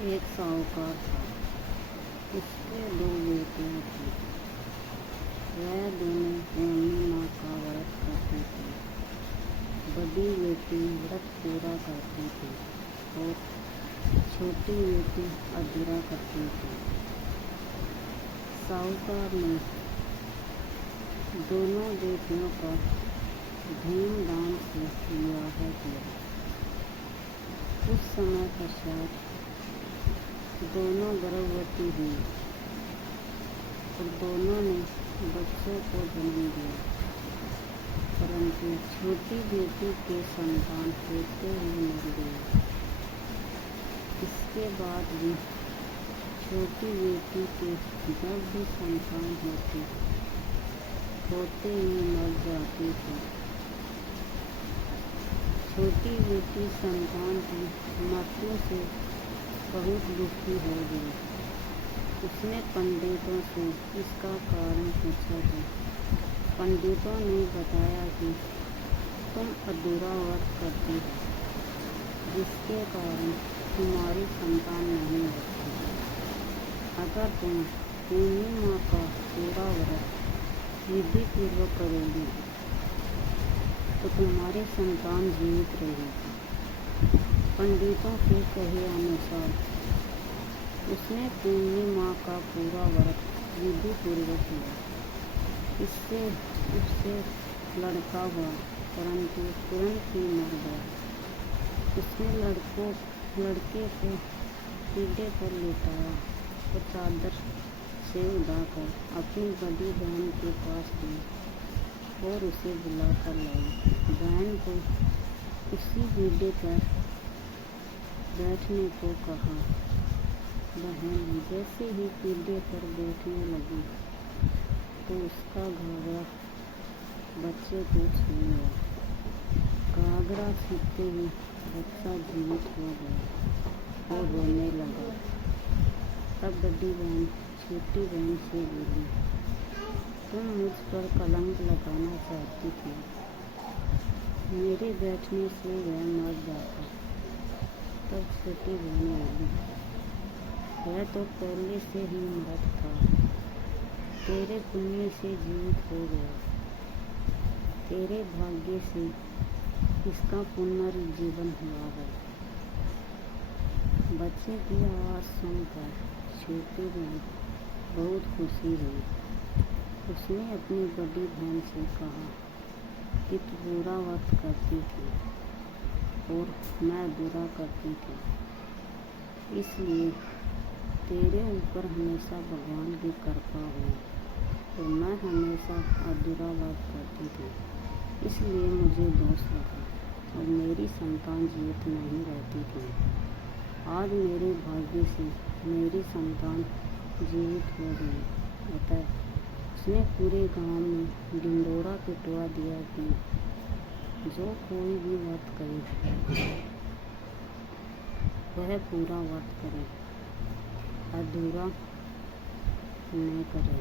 एक साहूकार था। उसके दो बेटियां थीं। वह दोनों पूर्णिमा का व्रत करती थी। बड़ी बेटी व्रत पूरा करती थी और छोटी बेटी अधूरा करती थी। साहूकार ने दोनों बेटियों का धूमधाम से विवाह किया। कुछ समय पश्चात दोनों गर्भवती हुई और दोनों ने बच्चों को जन्म दिया, परंतु छोटी बेटी के संतान होते ही मर गए। इसके बाद भी छोटी बेटी के जब भी संतान होते ही मर जाती थी। छोटी बेटी संतान की मृत्यु से बहुत दुखी हो गई। उसने पंडितों से इसका कारण पूछा था। पंडितों ने बताया कि तुम अधूरा व्रत करती हो, जिसके कारण तुम्हारी संतान नहीं होती। अगर तुम पूर्णिमा का पूरा व्रत विधि पूर्वक करोगी तो तुम्हारी संतान जीवित रहेगी। पंडितों के कहे अनुसार उसने पूर्णिमा का पूरा व्रत विधि पूर्वक किया। इससे उससे लड़का हुआ, परंतु तुरंत ही मर गया। उसने लड़के को पीढ़े पर लेटाया और चादर से उड़ाकर अपनी बड़ी बहन के पास गई और उसे बुलाकर लाई। बहन को उसी पीढ़े पर बैठने को कहा। बहन जैसे ही पीढ़े पर बैठने लगी तो उसका घाघरा बच्चे को छू गया। घाघरा छूते ही बच्चा जीवित हो गया और रोने लगा। तब बड़ी बहन छोटी बहन से बोली, तुम मुझ पर कलंक लगाना चाहती थी। मेरे बैठने से वह मर जाता। तब छोटी बहन बोली, वह तो पहले से ही मृत था। तेरे पुण्य से जीवित हो गया। तेरे भाग्य से इसका पुनर्जीवन हुआ है। बच्चे की आवाज़ सुनकर छोटी बहन बहुत खुशी हुई। उसने अपनी बड़ी बहन से कहा कि तू पूरा व्रत करती थी और मैं अधूरा करती थी, इसलिए तेरे ऊपर हमेशा भगवान की कृपा हुई और मैं हमेशा अधूरा व्रत करती थी, इसलिए मुझे दोष लगा और मेरी संतान जीवित नहीं रहती थी। आज मेरे भाग्य से मेरी संतान जीवित हो गई। अतः उसने पूरे गांव में ढिंढोरा पिटवा दिया कि जो कोई भी व्रत करे वह पूरा व्रत करे, अधूरा न करे।